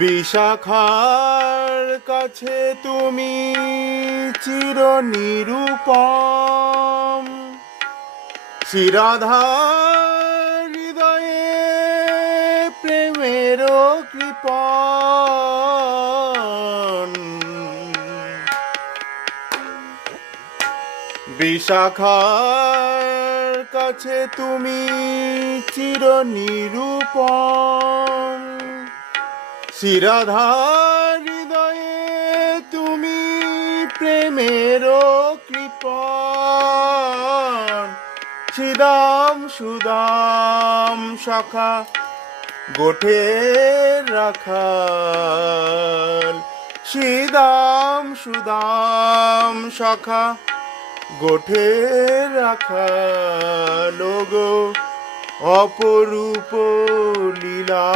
বিশাখার কাছে তুমি চির নিরুপম, শ্রীরাধার হৃদয়ে প্রেমের কৃপণ। বিশাখার কাছে তুমি চির নিরুপম, শ্রীরাধার হৃদয়ে তুমি প্রেমের কৃপণ। সিদাম সুদাম সখা গোঠের রাখাল, সিদাম সুদাম সখা গোঠের রাখাল গো অপরূপ লীলা।